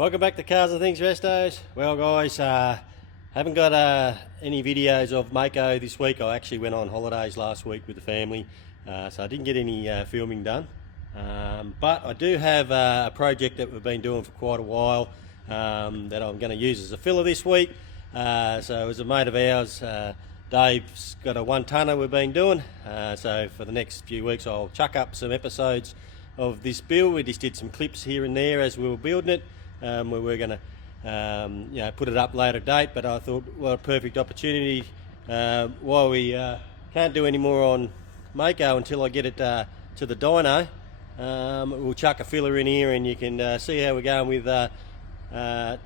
Welcome back to Cars and Things Restos. Well guys, haven't got any videos of Mako this week. I actually went on holidays last week with the family, so I didn't get any filming done. But I do have a project that we've been doing for quite a while that I'm going to use as a filler this week. So as a mate of ours, Dave's got a 1-tonner we've been doing, so for the next few weeks I'll chuck up some episodes of this build. We just did some clips here and there as we were building it. We were going to put it up later date, but I thought, well, a perfect opportunity while we can't do any more on Mako until I get it to the dyno. We'll chuck a filler in here and you can see how we're going with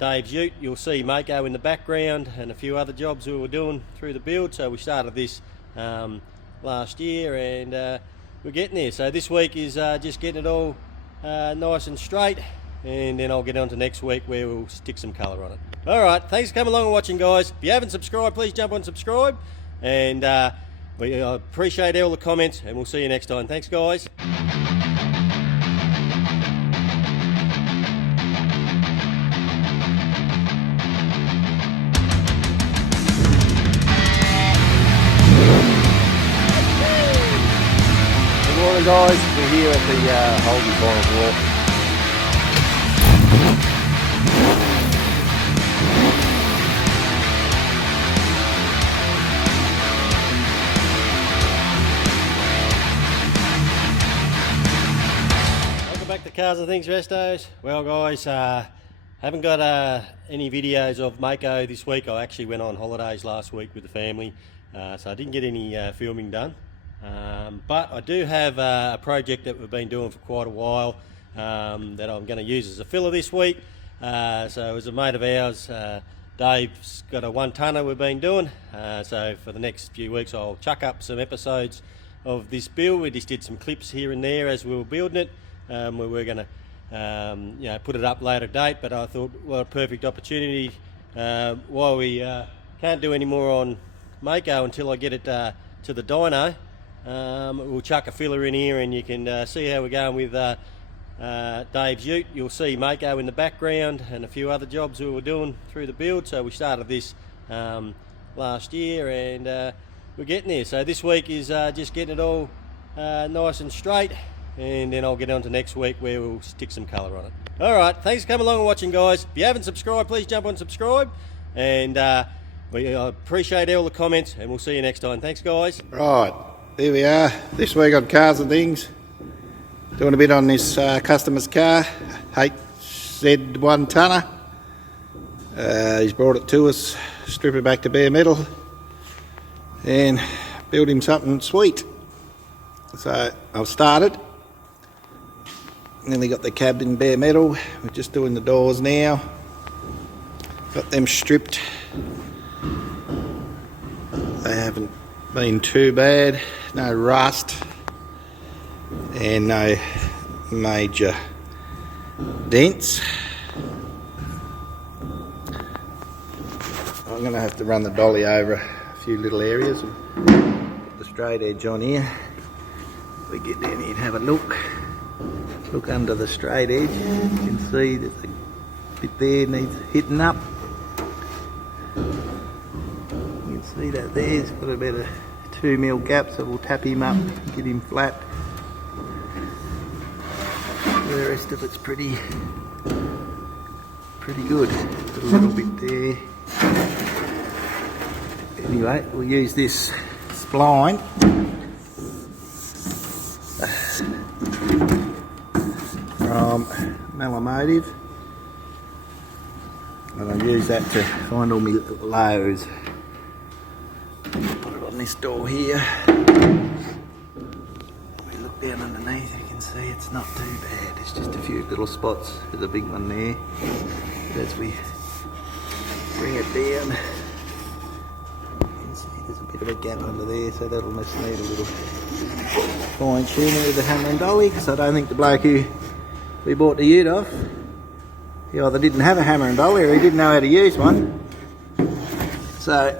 Dave's ute. You'll see Mako in the background and a few other jobs we were doing through the build. So we started this last year and we're getting there. So this week is just getting it all nice and straight, and then I'll get on to next week where we'll stick some colour on it. Alright, thanks for coming along and watching, guys. If you haven't subscribed, please jump on subscribe, and I appreciate all the comments, and we'll see you next time. Thanks, guys. Good morning, guys. We're here at the Firewall. Back to Cars and Things Restos. Well guys, haven't got any videos of Mako this week. I actually went on holidays last week with the family, so I didn't get any filming done. But I do have a project that we've been doing for quite a while that I'm going to use as a filler this week. So as a mate of ours, Dave's got a 1-tonner we've been doing, so for the next few weeks I'll chuck up some episodes of this build. We just did some clips here and there as we were building it. We were going to put it up later date, but I thought, well, a perfect opportunity while we can't do any more on Mako until I get it to the dyno. We'll chuck a filler in here and you can see how we're going with Dave's ute. You'll see Mako in the background and a few other jobs we were doing through the build. So we started this last year and we're getting there. So this week is just getting it all nice and straight, and then I'll get on to next week where we'll stick some colour on it. Alright, thanks for coming along and watching, guys. If you haven't subscribed, please jump on subscribe, and I appreciate all the comments, and we'll see you next time. Thanks, guys. Right, there we are. This week on Cars and Things, doing a bit on this customer's car, HZ 1-tonner. He's brought it to us, strip it back to bare metal, and build him something sweet. So I've started. Nearly got the cab in bare metal. We're just doing the doors now. Got them stripped. They haven't been too bad. No rust and no major dents. I'm going to have to run the dolly over a few little areas and put the straight edge on here. We get down here and have a look under the straight edge. You can see that the bit there needs hitting up. You can see that there's got about a 2mm gap, so we'll tap him up, get him flat. The rest of it's pretty good. Got a little bit there. Anyway, we'll use this spline from Malamotive, and I'll use that to find all my lows. Put it on this door here. We look down underneath, you can see it's not too bad. It's just a few little spots. There's a big one there. But as we bring it down, you can see there's a bit of a gap under there, so that'll just need a little fine tuning with the hammer and dolly, because I don't think the bloke who we bought the ute off, he either didn't have a hammer and dolly or he didn't know how to use one. So,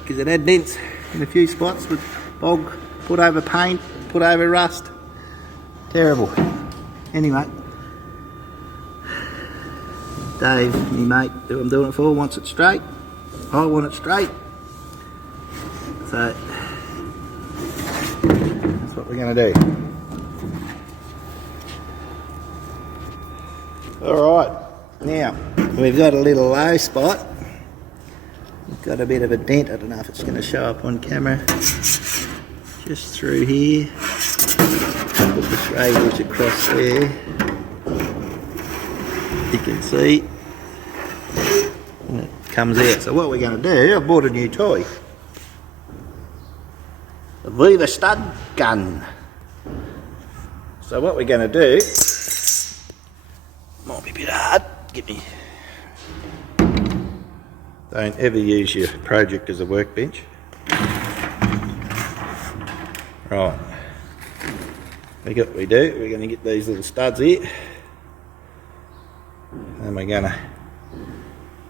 because it had dents in a few spots with bog, put over paint, put over rust. Terrible. Anyway, Dave, my mate, who I'm doing it for, wants it straight. I want it straight. So that's what we're going to do. Alright, now we've got a little low spot. We've got a bit of a dent, I don't know if it's going to show up on camera. Just through here. Put the trailers across there. You can see. And it comes out. So what we're going to do, I bought a new toy. The Viva stud gun. So what we're going to do, might be a bit hard, get me. Don't ever use your project as a workbench. Right, we do, we're going to get these little studs here. And we're going to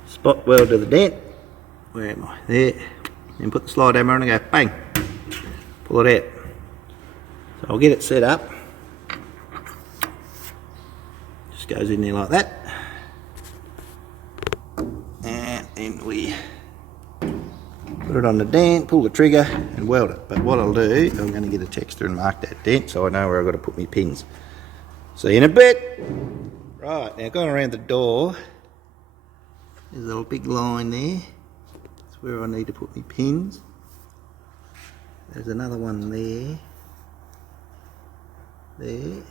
spot weld to the dent. Where am I? There. And put the slide hammer on and go bang. Pull it out. So I'll get it set up. Just goes in there like that. And then we put it on the dent, pull the trigger and weld it. But what I'll do, I'm going to get a texter and mark that dent so I know where I've got to put my pins. See you in a bit. Right, now going around the door, there's a little big line there. That's where I need to put my pins. There's another one there. There.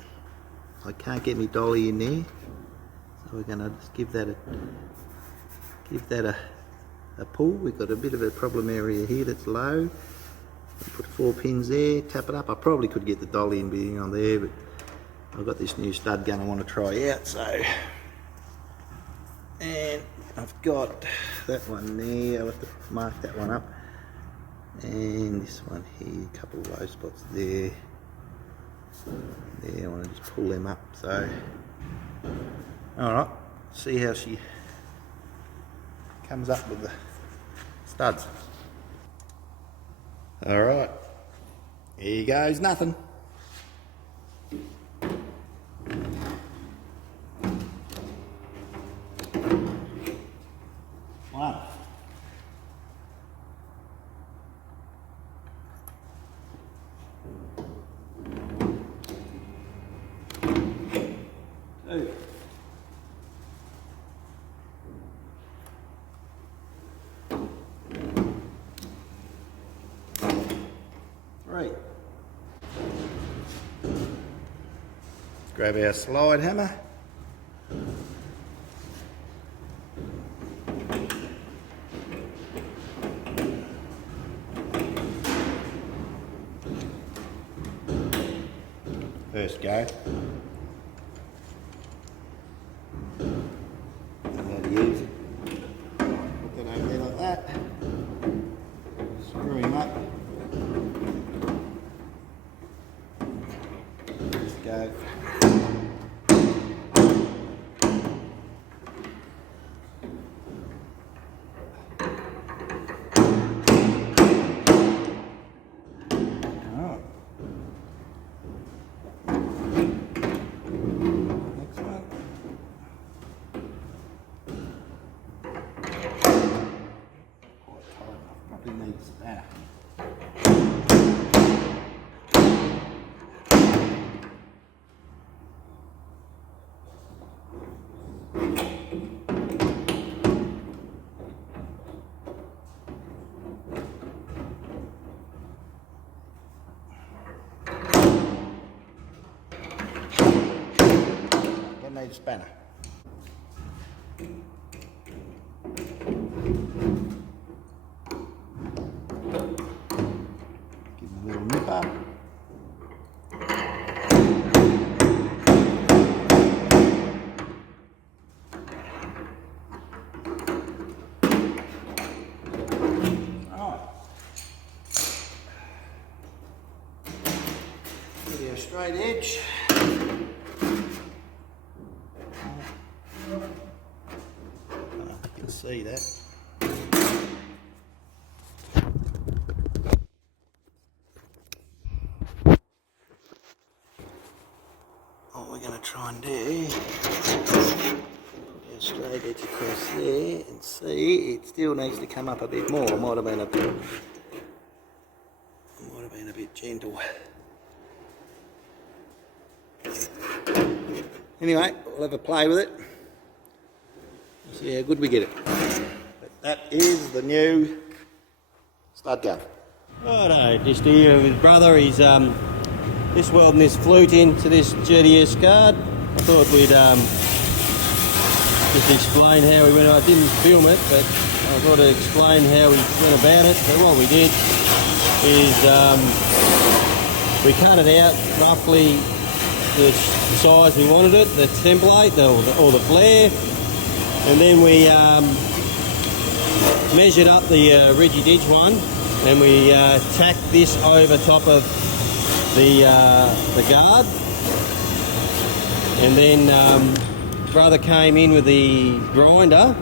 I can't get my dolly in there. So we're going to just give that a pull. We've got a bit of a problem area here that's low. Put 4 pins there, tap it up. I probably could get the dolly in being on there, but I've got this new stud gun I want to try out, so. And I've got that one there, I'll have to mark that one up. And this one here, a couple of low spots there. There, I want to just pull them up, so. Alright, see how she comes up with the studs. Alright, here goes nothing. One. Two. 3. Grab our slide hammer. First go. How to use it. Put that over there like that. Screw him up. Just go. Need a spanner. Give him a little nipper. Alright. Get our straight edge. See that. What we're going to try and do, put straight edge across there, and see, it still needs to come up a bit more. Might have been a bit gentle. Anyway, we'll have a play with it. See how good we get it. But that is the new stud gun. Righto, just here with his brother. He's just welding this flute into this GDS guard. I thought we'd just explain how we went. I didn't film it, but I thought I'd explain how we went about it. So what we did is we cut it out roughly the size we wanted it, the template or the flare, and then we measured up the rigid edge one, and we tacked this over top of the guard, and then brother came in with the grinder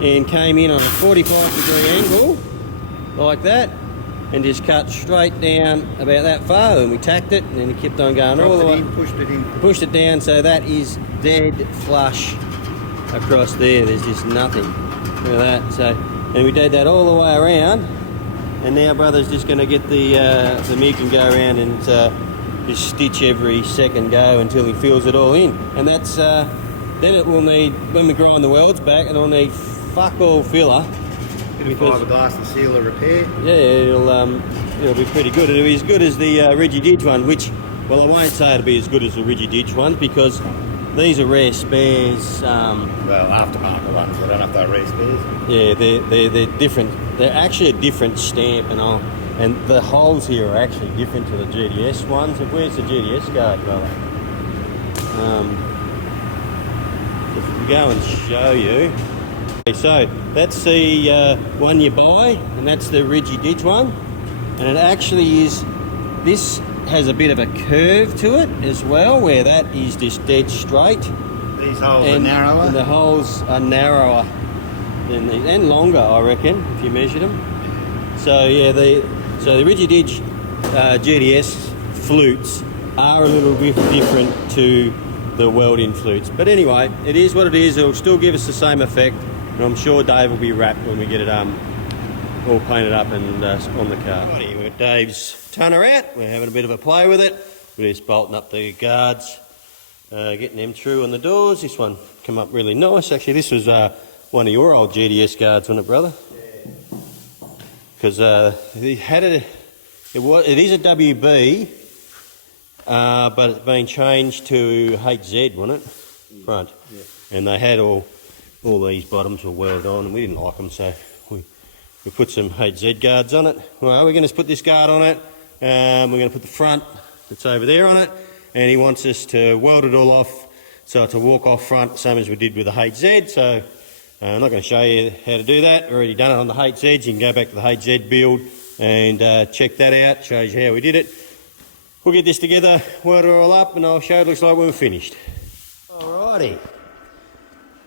and came in on a 45-degree angle like that, and just cut straight down about that far, and we tacked it, and then he kept on going all the way. Pushed it down, so that is dead flush across there. There's just nothing. Look at that. So, and we did that all the way around, and now brother's just going to get the MIG and go around and just stitch every second go until he fills it all in. And that's then it will need, when we grind the welds back, it'll need fuck all filler. Bit of fiberglass to seal the repair. Yeah, it'll be pretty good. It'll be as good as the rigid edge one, which, well, I won't say it'll be as good as the rigid edge one because these are rare spares. Well, aftermarket ones. I don't know if they're rare spares. Yeah, they're different. They're actually a different stamp and all. And the holes here are actually different to the GDS ones. Where's the GDS guard, brother? If we go and show you. Okay, so that's the one you buy, and that's the rigid edge one. And it actually is, this has a bit of a curve to it as well, where that is just dead straight. These holes are narrower? And the holes are narrower than these, and longer, I reckon, if you measure them. So yeah, the rigid edge GDS flutes are a little bit different to the Welding flutes. But anyway, it is what it is. It'll still give us the same effect. And I'm sure Dave will be wrapped when we get it all painted up and on the car. We've got Dave's tonner out. We're having a bit of a play with it. We're just bolting up the guards, getting them through on the doors. This one come up really nice. Actually, this was one of your old GDS guards, wasn't it, brother? Yeah. Because it had it is a WB, but it's been changed to HZ, wasn't it? Front. Yeah. And they had all these bottoms were welded on, and we didn't like them, so we put some HZ guards on it. Well, we're going to put this guard on it. We're going to put the front that's over there on it, and he wants us to weld it all off, so it's a walk-off front, same as we did with the HZ. So I'm not going to show you how to do that. We've already done it on the HZs. You can go back to the HZ build and check that out. Shows you how we did it. We'll get this together, weld it all up, and I'll show you what it looks like when we're finished. Alrighty.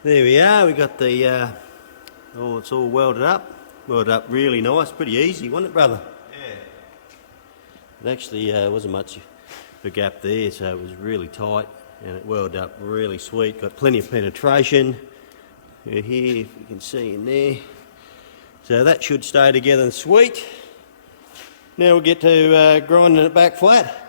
There we are, we got the, it's all welded up really nice, pretty easy, wasn't it, brother? Yeah. It actually wasn't much of a gap there, so it was really tight, and it welded up really sweet, got plenty of penetration here, if you can see in there. So that should stay together and sweet. Now we'll get to grinding it back flat.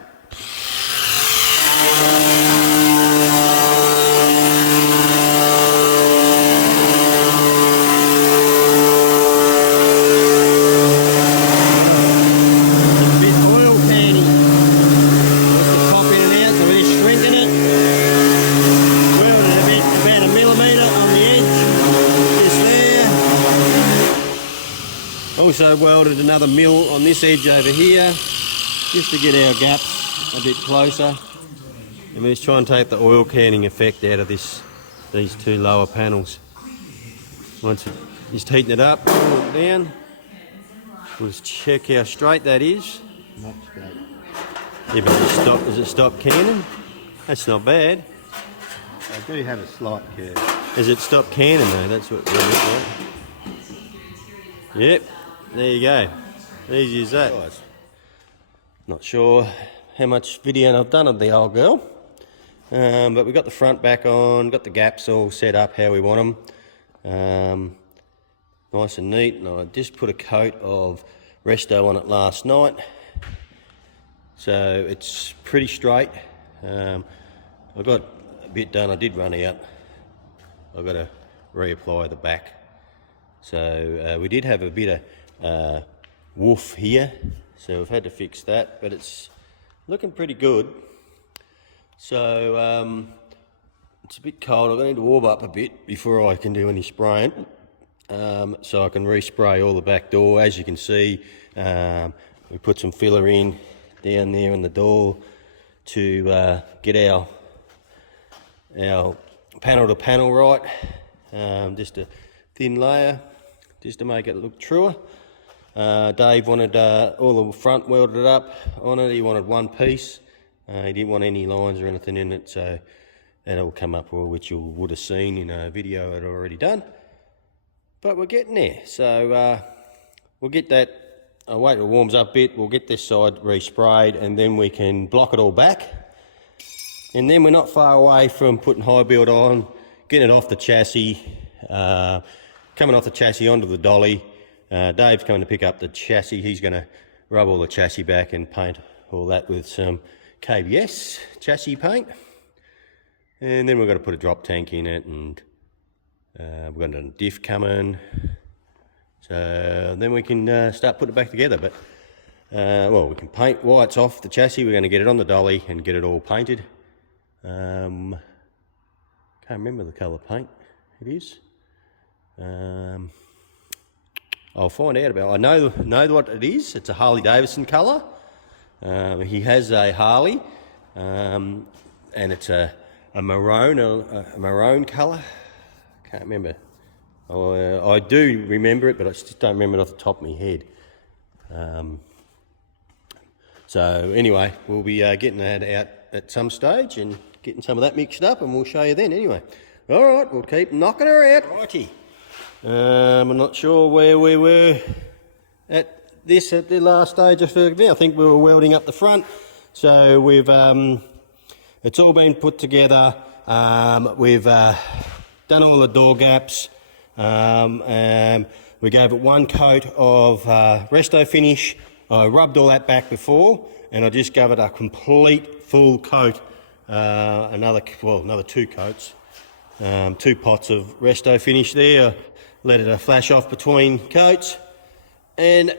Also welded another mill on this edge over here, just to get our gaps a bit closer. And we're just trying to take the oil canning effect out of these two lower panels. Once it, just heating it up, pull it down. We'll just check how straight that is. Not straight. Yeah, but does it stop canning? That's not bad. I do have a slight curve. Has it stopped canning though? That's what we're looking at. Yep. There you go. Easy as that. Not sure how much video I've done of the old girl. But we got the front back on, got the gaps all set up how we want them. Nice and neat, and I just put a coat of resto on it last night, so it's pretty straight. I got a bit done, I did run out. I've got to reapply the back. So we did have a bit of woof here, so we've had to fix that, but it's looking pretty good. So it's a bit cold, I'm going to need to warm up a bit before I can do any spraying. So I can respray all the back door. As you can see, we put some filler in down there in the door to get our panel to panel right. Just a thin layer, just to make it look truer. Dave wanted all the front welded up on it. He wanted one piece. He didn't want any lines or anything in it, so that'll come up, which you would have seen in a video I'd already done. But we're getting there, so we'll get that. I'll wait till it warms up a bit. We'll get this side resprayed, and then we can block it all back. And then we're not far away from putting high build on, getting it off the chassis, coming off the chassis onto the dolly. Dave's coming to pick up the chassis. He's going to rub all the chassis back and paint all that with some KBS chassis paint. And then we're going to put a drop tank in it, and we've got a diff coming, so then we can start putting it back together. But well, we can paint while it's off the chassis. We're going to get it on the dolly and get it all painted. Can't remember the colour paint it is. I'll find out about it. I know what it is. It's a Harley Davidson colour. He has a Harley, and it's a maroon colour. Can't remember. I do remember it, but I just don't remember it off the top of my head. So anyway, we'll be getting that out at some stage and getting some of that mixed up, and we'll show you then anyway. All right, we'll keep knocking her out. Righty. I'm not sure where we were at the last stage of it. I think we were welding up the front. So we've it's all been put together. We've done all the door gaps. We gave it one coat of resto finish. I rubbed all that back before, and I just gave it a complete full coat. Another 2 coats, 2 pots of resto finish there. Let it flash off between coats, and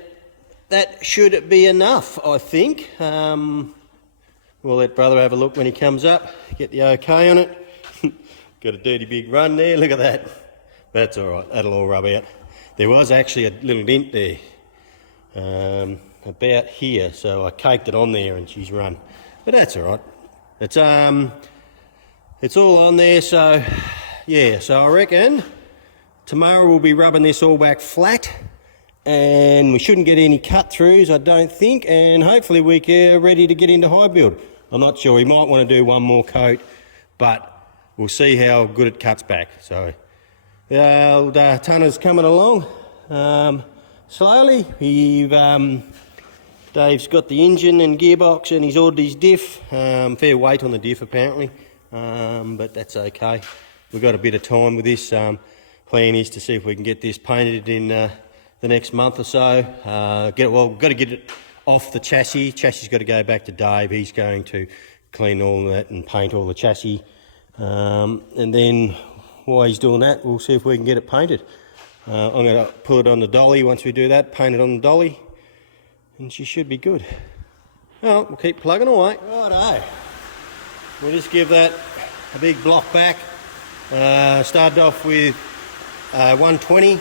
that should be enough, I think. We'll let brother have a look when he comes up, get the okay on it. Got a dirty big run there, look at that. That's all right, that'll all rub out. There was actually a little dent there, about here, so I caked it on there and she's run. But that's all right. It's all on there, so yeah. So I reckon tomorrow we'll be rubbing this all back flat, and we shouldn't get any cut throughs, I don't think, and hopefully we're ready to get into high build. I'm not sure, we might want to do one more coat, but we'll see how good it cuts back. So the old tonner's coming along slowly. Dave's got the engine and gearbox, and he's ordered his diff. Fair weight on the diff apparently, but that's okay. We've got a bit of time with this. Plan is to see if we can get this painted in the next month or so. Got to get it off the chassis. Chassis's got to go back to Dave. He's going to clean all that and paint all the chassis. And then while he's doing that, we'll see if we can get it painted. I'm going to put it on the dolly. Once we do that, paint it on the dolly, and she should be good. Well, we'll keep plugging away. Righto. We'll just give that a big block back. Started off with 120,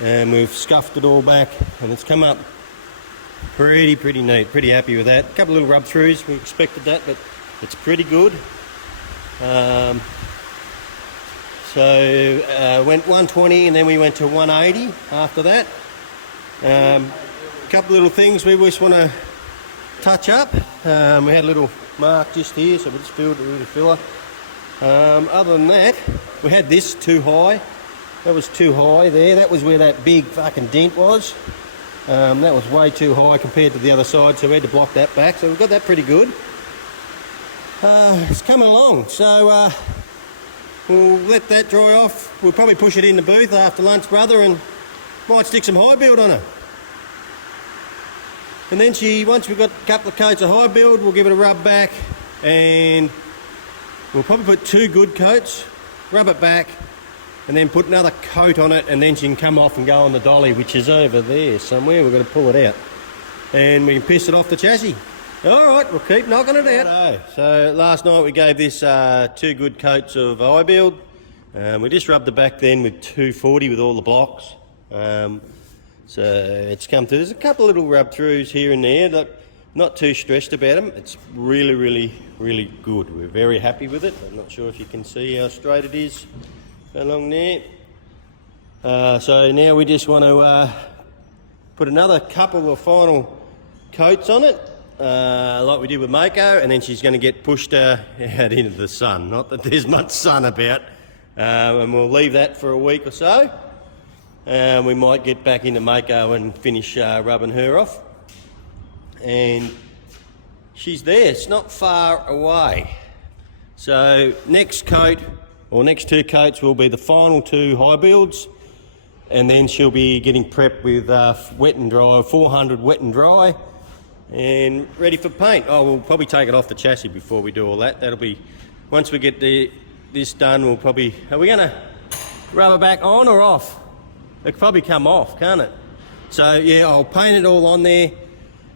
and we've scuffed it all back, and it's come up pretty neat. Pretty happy with that. A couple of little rub throughs, we expected that, but it's pretty good. So went 120, and then we went to 180 after that. A couple little things we just want to touch up. We had a little mark just here, so we just filled it with a filler. Other than that, we had this too high. That was too high there. That was where that big fucking dent was. That was way too high compared to the other side, so we had to block that back. So we've got that pretty good. it's coming along. So we'll let that dry off. We'll probably push it in the booth after lunch, brother, and might stick some high build on her. And then once we've got a couple of coats of high build, we'll give it a rub back, and we'll probably put 2 good coats, rub it back, and then put another coat on it, and then she can come off and go on the dolly, which is over there somewhere. We've got to pull it out, and we can piss it off the chassis. All right, we'll keep knocking it out. So last night we gave this 2 good coats of high build. We just rubbed the back then with 240 with all the blocks. So it's come through. There's a couple of little rub throughs here and there. Look, not too stressed about them. It's really, really, really good. We're very happy with it. I'm not sure if you can see how straight it is along there. So now we just want to put another couple of final coats on it, like we did with Mako, and then she's going to get pushed out into the sun. Not that there's much sun about, and we'll leave that for a week or so. We might get back into Mako and finish rubbing her off. And she's there, it's not far away. So next coat, or next 2 coats, will be the final 2 high builds, and then she'll be getting prepped with wet and dry, 400 wet and dry, and ready for paint. Oh, we'll probably take it off the chassis before we do all that. That'll be, once we get this done, we'll probably, are we going to rub it back on or off? It could probably come off, can't it? So yeah, I'll paint it all on there,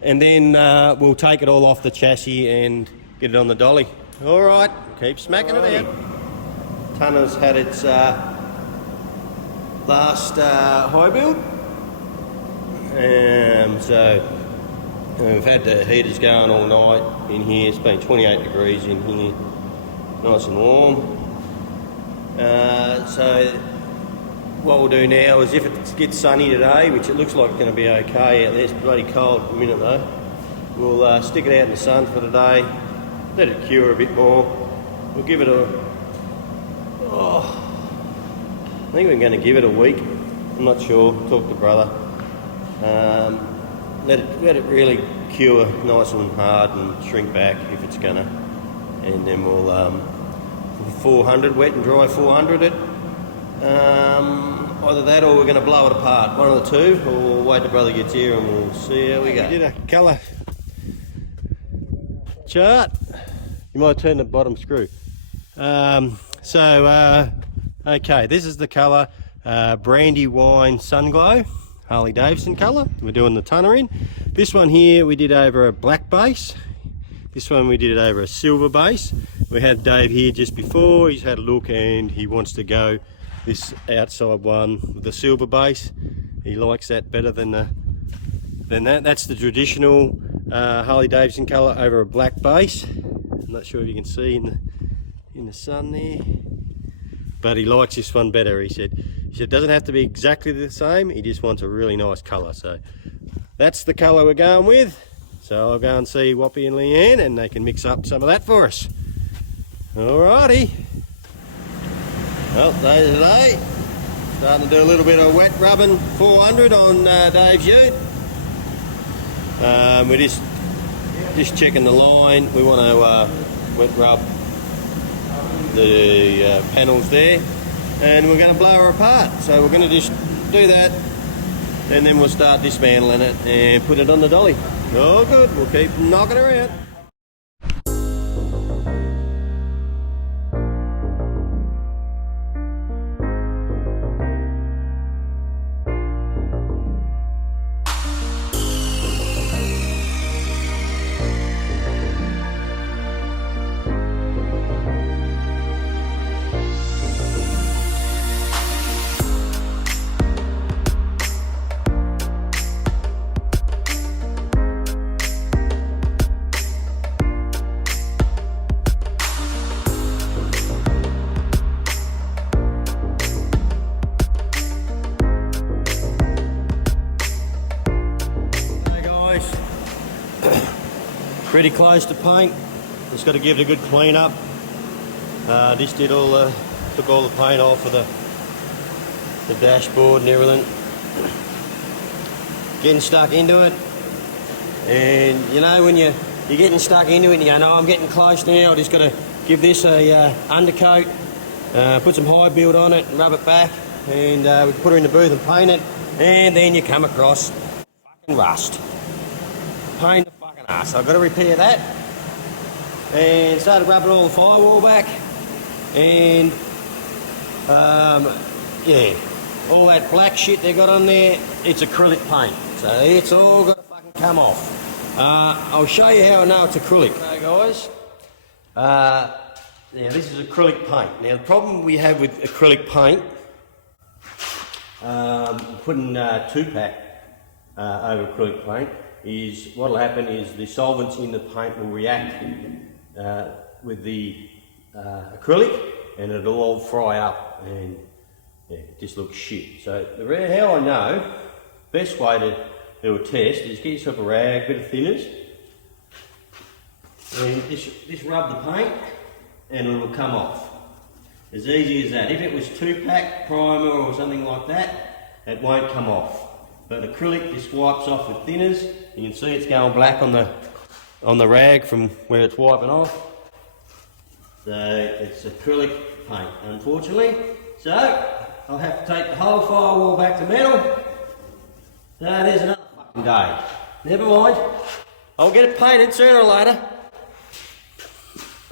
and then we'll take it all off the chassis and get it on the dolly. All right, keep smacking it out. Tunner's had its last high build. So we've had the heaters going all night in here. It's been 28 degrees in here, nice and warm. So what we'll do now is, if it gets sunny today, which it looks like it's going to be okay out there, it's bloody cold at the minute though, we'll stick it out in the sun for today, let it cure a bit more. We'll give it I think we're going to give it a week. I'm not sure, talk to brother. Let it really cure nice and hard and shrink back if it's going to, and then we'll 400, wet and dry 400 it. Either that or we're going to blow it apart, one of the two, or we'll wait till brother gets here and we'll see how we go. We did a colour chart. You might turn the bottom screw. Okay, this is the colour, Brandy Wine Sunglow, Harley Davidson colour. We're doing the tunner in. This one here we did over a black base. This one we did it over a silver base. We had Dave here just before. He's had a look and he wants to go this outside one with the silver base. He likes that better than that. That's the traditional Harley Davidson colour over a black base. I'm not sure if you can see in the sun there, but he likes this one better. He said it doesn't have to be exactly the same, he just wants a really nice colour. So that's the colour we're going with. So I'll go and see Whoppy and Leanne and they can mix up some of that for us. Alrighty. Well, day today, starting to do a little bit of wet rubbing 400 on Dave's ute. We're just checking the line. We want to wet rub the panels there, and we're going to blow her apart. So we're going to just do that, and then we'll start dismantling it and put it on the dolly. Oh good, we'll keep knocking her out. Pretty close to paint. Just got to give it a good clean up. Just did took all the paint off of the dashboard and everything. Getting stuck into it, and you know when you you're getting stuck into it and you go, no, I'm getting close now, I just got to give this a undercoat, put some high build on it and rub it back, and we can put her in the booth and paint it, and then you come across fucking rust. Pain the fucking ass. I've got to repair that, and started rubbing all the firewall back, and yeah, all that black shit they got on there, it's acrylic paint, so it's all got to fucking come off. I'll show you how I know it's acrylic. Okay guys, now this is acrylic paint. Now the problem we have with acrylic paint, putting 2-pack over acrylic paint, is what'll happen is the solvents in the paint will react with the acrylic, and it'll all fry up and yeah, it just looks shit. So how I know, best way to do a test is get yourself a rag, bit of thinners, and just rub the paint and it'll come off. As easy as that. If it was 2-pack primer or something like that, it won't come off. But acrylic just wipes off with thinners. You can see it's going black on the rag from where it's wiping off. So it's acrylic paint, unfortunately. So I'll have to take the whole firewall back to metal. So there's another fucking day. Never mind. I'll get it painted sooner or later.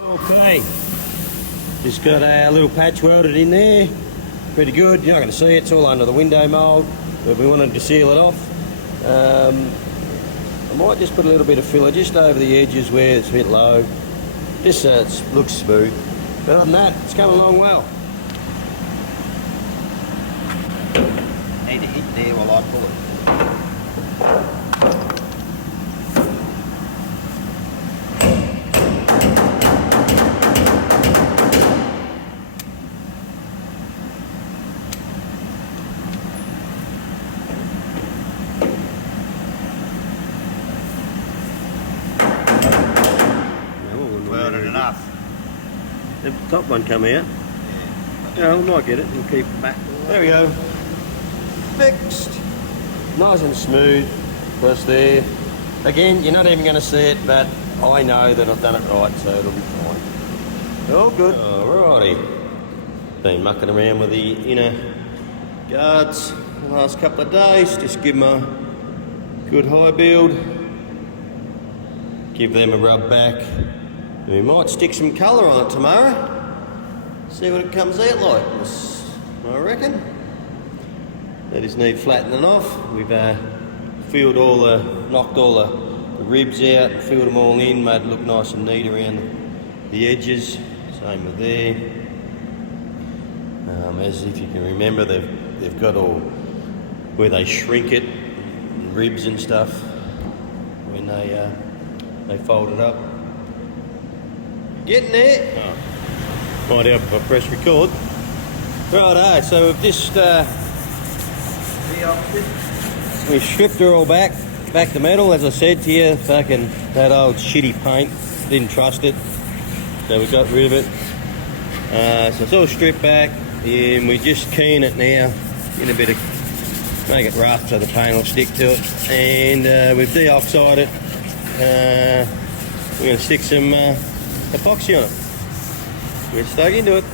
Okay. Just got a little patch welded in there. Pretty good. You're not going to see it. It's all under the window mould. But we wanted to seal it off. I might just put a little bit of filler just over the edges where it's a bit low. Just so it looks smooth. But other than that, it's come along well. Need to hit there while I pull it. Welded enough. The top one come out. Yeah, we might get it. We'll keep it back. There we go. Fixed. Nice and smooth across there. Again, you're not even going to see it, but I know that I've done it right, so it'll be fine. All good. Alrighty. Been mucking around with the inner guards the last couple of days. Just give them a good high build. Give them a rub back. We might stick some colour on it tomorrow. See what it comes out like. I reckon. They just need flattening off. We've knocked all the ribs out, filled them all in, made it look nice and neat around the edges. Same with there. As if you can remember, they've got all where they shrink it, ribs and stuff, when they fold it up. Getting there. Oh. Might help if I press record. Righto, so we've just we stripped her all back to metal, as I said to you. Fucking that old shitty paint, didn't trust it, so we got rid of it. So it's all stripped back, and we just keen it now, get a bit of, make it rough so the paint will stick to it, and we've deoxided it. We're going to stick some epoxy on it. We're stuck into it.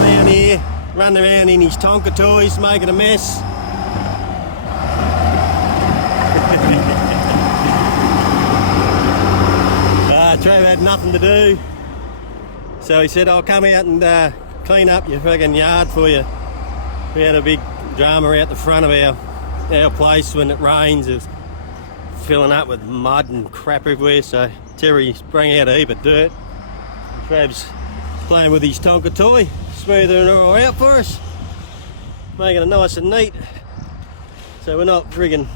Down here, running around in his Tonka toys, making a mess. Trav had nothing to do, so he said, I'll come out and clean up your friggin' yard for you. We had a big drama out the front of our place when it rains. It was filling up with mud and crap everywhere, so Terry sprang out a heap of dirt. And Trav's playing with his Tonka toy, smoothing it all out for us, making it nice and neat, so we're not friggin'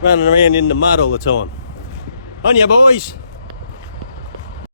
running around in the mud all the time. On ya boys!